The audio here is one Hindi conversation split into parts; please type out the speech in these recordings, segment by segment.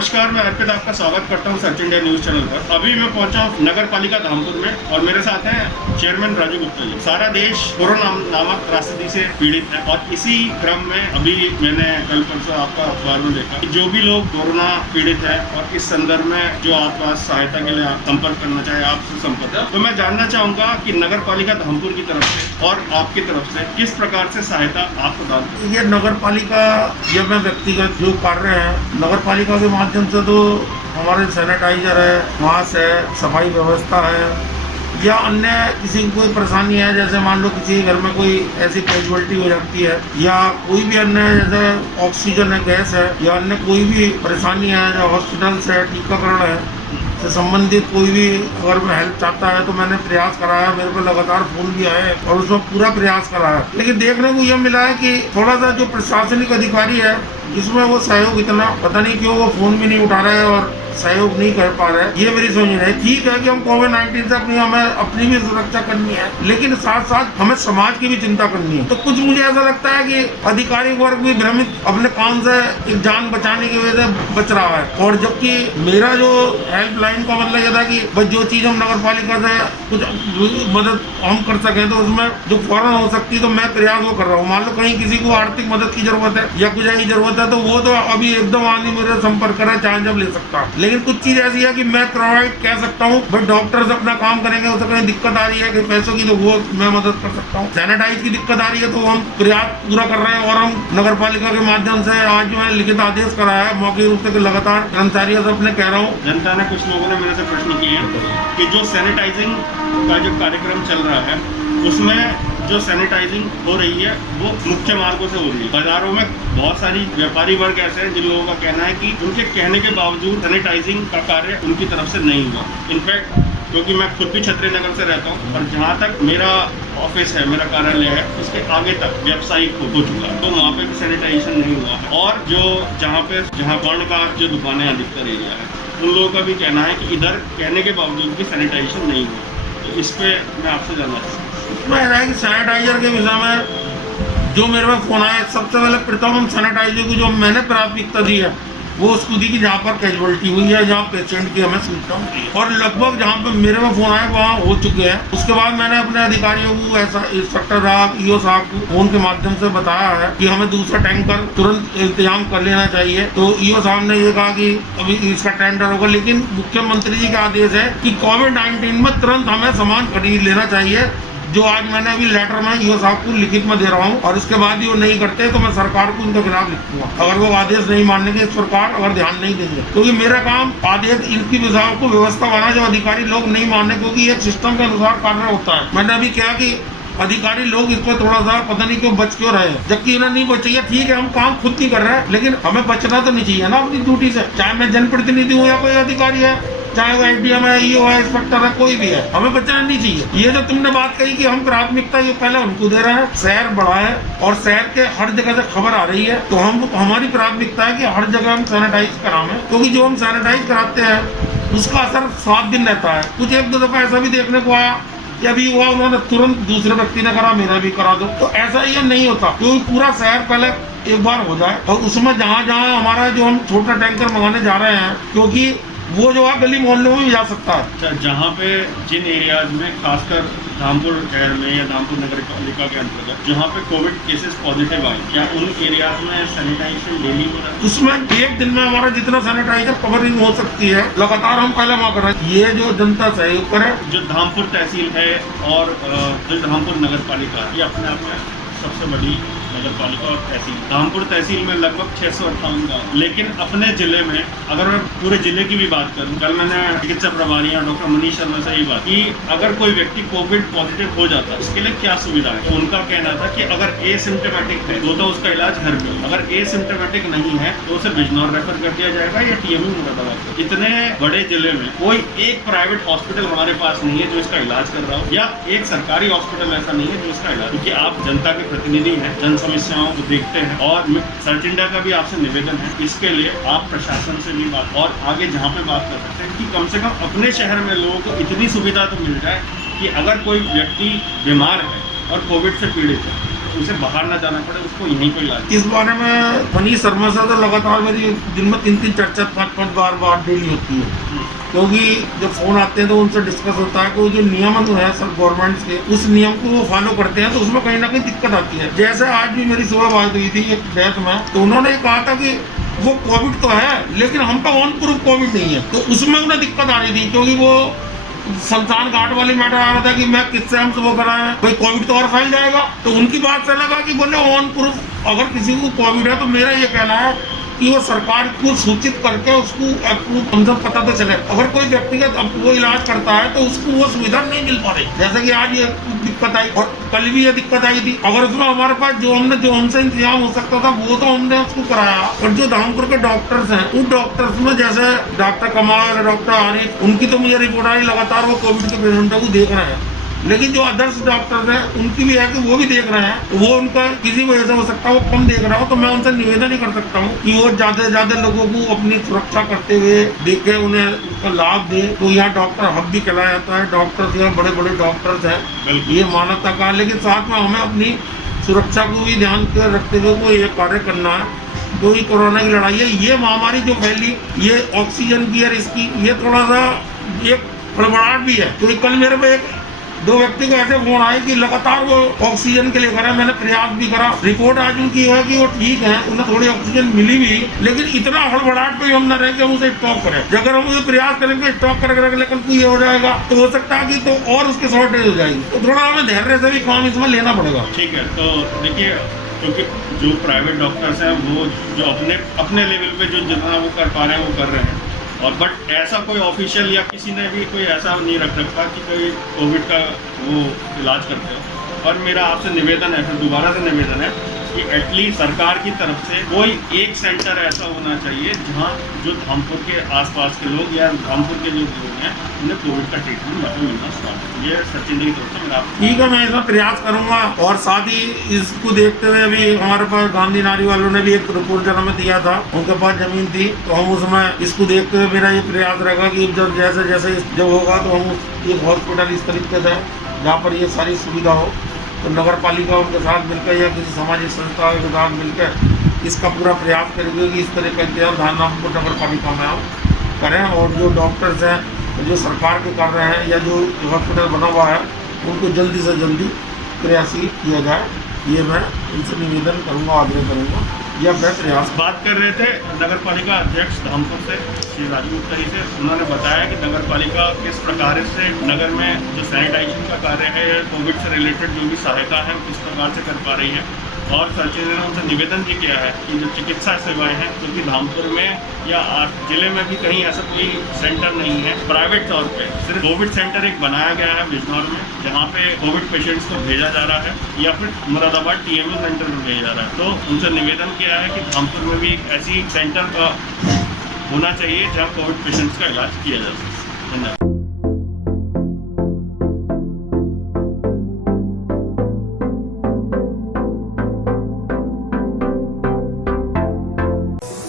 नमस्कार, मैं अर्पित आपका स्वागत करता हूं सर्च इंडिया न्यूज चैनल पर। अभी मैं पहुंचा हूं नगर पालिका धामपुर में और मेरे साथ हैं चेयरमैन राजू गुप्ता जी। सारा देश कोरोना नामक त्रासदी से पीड़ित है और इसी क्रम में अभी मैंने कल परसों आपका अखबार में देखा कि जो भी लोग कोरोना पीड़ित है और इस संदर्भ में जो आपके पास सहायता के लिए आप संपर्क करना चाहे आपसे संपर्क, तो मैं जानना चाहूंगा कि नगर पालिका धामपुर की तरफ से और आपकी तरफ से किस प्रकार से सहायता आप प्रदान करें। ये नगर पालिका या मैं व्यक्तिगत जो कार्य है नगर पालिका के माध्यम से, तो हमारे सैनिटाइजर है, मास्क है, सफाई व्यवस्था है, या अन्य किसी को कोई परेशानी है, जैसे मान लो किसी घर में कोई ऐसी कैजुअलिटी हो जाती है या कोई भी अन्य जैसे ऑक्सीजन है, गैस है, या अन्य कोई भी परेशानी है, जो हॉस्पिटल से टीकाकरण है से संबंधित कोई भी अगर मैं हेल्प चाहता है तो मैंने प्रयास कराया। मेरे को लगातार फोन भी आए और उसमें पूरा प्रयास कराया, लेकिन देखने को यह मिला है कि थोड़ा सा जो प्रशासनिक अधिकारी है इसमें वो सहयोग इतना पता नहीं क्यों वो फोन भी नहीं उठा रहे और सहयोग नहीं कर पा रहे। ये मेरी सोच है। ठीक है कि हम कोविड-19 से हमें अपनी भी सुरक्षा करनी है, लेकिन साथ साथ हमें समाज की भी चिंता करनी है। तो कुछ मुझे ऐसा लगता है कि अधिकारी वर्ग भी भ्रमित अपने काम से एक जान बचाने की वजह से बच रहा है, और जबकि मेरा जो हेल्पलाइन का मतलब यह था कि बस जो चीज हम नगर पालिका से कुछ मदद हम कर सके तो उसमें जो फौरन हो सकती है तो मैं प्रयास वो कर रहा हूँ। मान लो कहीं किसी को आर्थिक मदद की जरूरत है या कुछ ऐसी जरूरत है तो वो तो अभी एकदम आदमी मेरे संपर्क करे, चाहे जब ले सकता। लेकिन कुछ चीज ऐसी है कि मैं प्रोवाइड कह सकता हूँ, बट डॉक्टर्स अपना काम करेंगे। उसे कहीं दिक्कत आ रही है कि पैसों की, तो वो मैं मदद कर सकता हूँ। सैनिटाइज की दिक्कत आ रही है तो हम प्रयास पूरा कर रहे हैं, और हम नगर पालिका के माध्यम से आज जो है लिखित आदेश कराया है मौखिक रूप से लगातार कर्मचारियों से अपने कह रहा हूँ। जनता ने, कुछ लोगों ने मेरे से प्रश्न किए हैं कि जो सैनिटाइजिंग का जो कार्यक्रम चल रहा है उसमें जो सैनिटाइजिंग हो रही है वो मुख्य मार्गों से हो रही है। बाजारों में बहुत सारी व्यापारी वर्ग ऐसे हैं जिन लोगों का कहना है कि उनके कहने के बावजूद सैनिटाइजिंग का कार्य उनकी तरफ से नहीं हुआ। इनफैक्ट क्योंकि मैं खुद भी छतरी नगर से रहता हूँ और जहाँ तक मेरा ऑफिस है, मेरा कार्यालय है, उसके आगे तक व्यावसायिक हो चुका है, तो वहाँ पे भी सैनिटाइजेशन नहीं हुआ है। और जहाँ वर्णकार जो दुकानें अधिकतर एरिया है उन लोगों का भी कहना है कि इधर कहने के बावजूद भी सैनिटाइजेशन नहीं हुआ। तो इस पर मैं आपसे जानना चाहता हूँ। इसमें है कि सैनिटाइजर के विषय में जो मेरे पास फोन आया, सबसे पहले प्रथम हम सैनिटाइजर को जो मैंने प्राथमिकता दी है वो उसको दी कि जहाँ पर कैजुअलिटी हुई है, जहाँ पेशेंट की हमें सूचना हुई है, और लगभग जहाँ पर मेरे में फोन आया वहाँ हो चुके हैं। उसके बाद मैंने अपने अधिकारियों को, ऐसा इंस्पेक्टर साहब, ईओ साहब को फोन के माध्यम से बताया है कि हमें दूसरा टैंकर तुरंत इंतजाम कर लेना चाहिए। तो ईओ साहब ने ये कहा कि अभी इसका टेंडर होगा, लेकिन मुख्यमंत्री जी का आदेश है कि कोविड-19 में तुरंत हमें सामान खरीद लेना चाहिए, जो आज मैंने अभी लेटर में ईओ साहब को लिखित में दे रहा हूँ। और इसके बाद वो नहीं करते तो मैं सरकार को उनके खिलाफ लिखूंगा, अगर वो आदेश नहीं मानेंगे, इस सरकार अगर ध्यान नहीं देंगे, क्योंकि मेरा काम आदेश इनकी विभाग को व्यवस्था बना, जब अधिकारी लोग नहीं माने, क्योंकि एक सिस्टम के अनुसार कार्य होता है। मैंने अभी क्या कि अधिकारी लोग इस पर थोड़ा सा पता नहीं क्यों बच क्यों रहे हैं, जबकि इन्हें नहीं बचिए। ठीक है, हम काम खुद नहीं कर रहे हैं, लेकिन हमें बचना तो नहीं चाहिए ना अपनी ड्यूटी से, चाहे मैं जनप्रतिनिधि हूँ या कोई अधिकारी है, चाहे वो एसडीएम है, ईओ है, इंस्पेक्टर है, कोई भी है, हमें बचना नहीं चाहिए। ये जो तुमने बात कही कि हम प्राथमिकता ये पहले उनको दे रहे हैं, शहर बड़ा है और शहर के हर जगह से खबर आ रही है, तो हमारी प्राथमिकता है कि हर जगह हम सैनिटाइज कराएं, क्योंकि जो हम सैनिटाइज कराते हैं उसका असर 7 दिन रहता है। कुछ 1-2 दफा ऐसा भी देखने को आया कि अभी हुआ, उन्होंने तुरंत दूसरे व्यक्ति ने करा, मेरा भी करा दो, तो ऐसा ये नहीं होता, क्योंकि पूरा शहर पहले एक बार हो जाए, और उसमें जहाँ जहाँ हमारा जो हम छोटा टैंकर मंगाने जा रहे हैं, क्योंकि वो जो है गली मोहल्लों में भी जा सकता है। जहाँ पे जिन एरियाज में, खासकर धामपुर शहर में या धामपुर नगर पालिका के अंतर्गत जहाँ पे कोविड केसेस पॉजिटिव आए, क्या उन एरियाज में सैनिटाइजेशन डेली हो रहा है? उसमें एक दिन में हमारा जितना सैनिटाइजर कवरिंग हो सकती है लगातार हम पहले वहाँ कर रहे हैं। ये जो जनता सहयोग करे, जो धामपुर तहसील है और जो धामपुर नगर पालिका है, ये अपने आप में सबसे बड़ी नगर पालिका और तहसील। धामपुर तहसील में लगभग 658 गाँव, लेकिन अपने जिले में अगर मैं पूरे जिले की भी बात करूं, कल मैंने चिकित्सा प्रभारी डॉक्टर मनीष शर्मा से ये बात कि अगर कोई व्यक्ति कोविड पॉजिटिव हो जाता है उसके लिए क्या सुविधा है। तो उनका कहना था कि अगर एसिम्टोमेटिक है तो उसका इलाज घर पे, अगर एसिम्टोमेटिक नहीं है तो उसे बिजनौर रेफर कर दिया जाएगा या टीएमयू मुरादाबाद। इतने बड़े जिले में कोई एक प्राइवेट हॉस्पिटल हमारे पास नहीं है जो इसका इलाज कर रहा हो, या एक सरकारी हॉस्पिटल ऐसा नहीं है जो इसका इलाज, क्योंकि आप जनता के प्रतिनिधि हैं, जन समस्याओं को देखते हैं, और सर्च इंडिया का भी आपसे निवेदन है, इसके लिए आप प्रशासन से भी बात और आगे जहाँ पे बात कर सकते हैं कि कम से कम अपने शहर में लोगों को इतनी सुविधा तो मिल जाए कि अगर कोई व्यक्ति बीमार है और कोविड से पीड़ित है उसे बाहर ना जाना पड़े, उसको यहीं पे इलाज। इस बारे में मनीष शर्मा से तो लगातार मेरी दिन में 3-3, 4-4, 5-5 बार डेली होती है, क्योंकि जब फोन आते हैं तो उनसे डिस्कस होता है कि वो जो नियम जो है सब गवर्नमेंट के, उस नियम को वो फॉलो करते हैं, तो उसमें कहीं ना कहीं दिक्कत आती है। जैसे आज भी मेरी सुबह बात हुई थी एक डेथ में, तो उन्होंने कहा था कि वो कोविड तो है लेकिन हम पे ऑन प्रूफ कोविड नहीं है, तो उसमें उन्हें दिक्कत आ रही थी, क्योंकि वो शमशान घाट वाली मैटर आ रहा था कि मैं किससे हम सुबह कराए, कोई कोविड तो और फैल जाएगा। तो उनकी बात से लगा कि बोले ऑन प्रूफ अगर किसी को कोविड है, तो मेरा ये कहना है कि वो सरकार को सूचित करके उसको हमसे पता तो चले। अगर कोई व्यक्तिगत अब वो इलाज करता है तो उसको वो सुविधा नहीं मिल पा रही, जैसे कि आज ये दिक्कत आई और कल भी ये दिक्कत आई थी। अगर उसमें हमारे पास जो हमसे इंतजाम हो सकता था वो तो हमने उसको कराया। और जो धामपुर के डॉक्टर्स हैं, उन डॉक्टर्स में जैसे डॉक्टर कमाल, डॉक्टर आरिफ, उनकी तो मुझे रिपोर्ट आई लगातार वो कोविड के पेशेंटों को देख रहे हैं, लेकिन जो अदर्स डॉक्टर्स हैं उनकी भी है कि वो भी देख रहे हैं, वो उनका किसी वजह से हो सकता है वो कम देख रहा हो, तो मैं उनसे निवेदन ही कर सकता हूँ कि वो ज्यादा से ज्यादा लोगों को अपनी सुरक्षा करते हुए देखे, उन्हें उसका लाभ दे। तो यहाँ डॉक्टर हब भी कहलाया जाता है, डॉक्टर्स यहाँ बड़े बड़े डॉक्टर्स हैं, ये मानवता का, लेकिन साथ में हमें अपनी सुरक्षा को भी ध्यान रखते हुए को ये कार्य करना है। तो ये कोरोना की लड़ाई है, ये महामारी जो फैली, ये ऑक्सीजन की और इसकी ये थोड़ा सा एक हड़बड़ाहट भी है। तो कल मेरे पे 2 व्यक्ति को ऐसे फोन आए कि लगातार वो ऑक्सीजन के लिए करा, मैंने प्रयास भी करा, रिपोर्ट आज उनकी है कि वो ठीक है, उन्हें थोड़ी ऑक्सीजन मिली भी, लेकिन इतना हड़बड़ाहट पे हम न रहे कि हम उसे स्टॉक करें। अगर हम उसे प्रयास करेंगे स्टॉक करके रख लेकिन कोई हो जाएगा तो हो सकता है कि तो और उसकी शॉर्टेज हो जाएगी। तो थोड़ा हमें धैर्य से भी काम इसमें लेना पड़ेगा। ठीक है, तो देखिए, क्योंकि जो प्राइवेट डॉक्टर्स हैं वो जो अपने लेवल पे जो जितना वो कर पा रहे हैं वो कर रहे हैं, और बट ऐसा कोई ऑफिशियल या किसी ने भी कोई ऐसा नहीं रख रखा कि कोई कोविड का वो इलाज करते हो। और मेरा आपसे निवेदन है, फिर दोबारा से निवेदन है कि एटलीस्ट सरकार की तरफ से कोई एक सेंटर ऐसा होना चाहिए जहां जो धामपुर के आसपास के लोग या धामपुर के जो लोग हैं उन्हें कोविड का ट्रीटमेंट मिलना स्टार्ट हो। ये सचिन की तरफ से मेरा ठीक है, मैं इसमें प्रयास करूंगा। और साथ ही इसको देखते हुए अभी हमारे पास गांधी नारी वालों ने भी एक रिपोर्ट जन्म दिया था, उनके पास जमीन थी, तो हम उसमें इसको देखते हुए मेरा ये प्रयास रहेगा कि जब जैसे जैसे जब होगा तो हम एक हॉस्पिटल इस तरीके से जहाँ पर ये सारी सुविधा हो, तो नगर पालिका उनके साथ मिलकर या किसी सामाजिक संस्था के साथ मिलकर इसका पूरा प्रयास करेंगे कि इस तरह का इंतजाम धामपुर नगर पालिका में हम करें। और जो डॉक्टर्स हैं जो सरकार के कर रहे हैं या जो हॉस्पिटल बना हुआ है उनको जल्दी से जल्दी प्रयासी किया जाए, ये मैं उनसे निवेदन करूँगा, आग्रह करूँगा, या मैं प्रयास। बात कर रहे थे नगर पालिका अध्यक्ष धामपुर से श्री राजू गुप्ता जी से, उन्होंने बताया कि नगर पालिका किस प्रकार से नगर में जो सैनिटाइजेशन का कार्य है, कोविड से रिलेटेड जो भी सहायता है किस प्रकार से कर पा रही है। और सचिन ने उनसे निवेदन भी किया है कि जो चिकित्सा सेवाएं हैं, क्योंकि धामपुर में या जिले में भी कहीं ऐसा कोई सेंटर नहीं है प्राइवेट तौर पे, सिर्फ कोविड सेंटर एक बनाया गया है बिजनौर में, जहाँ पे कोविड पेशेंट्स को भेजा जा रहा है, या फिर मुरादाबाद TMO सेंटर में भेजा जा रहा है। तो उनसे निवेदन किया है कि धामपुर में भी एक ऐसी सेंटर का होना चाहिए जहाँ कोविड पेशेंट्स का इलाज किया जा सके। धन्यवाद।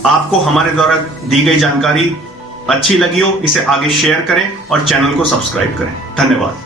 आपको हमारे द्वारा दी गई जानकारी अच्छी लगी हो, इसे आगे शेयर करें और चैनल को सब्सक्राइब करें। धन्यवाद।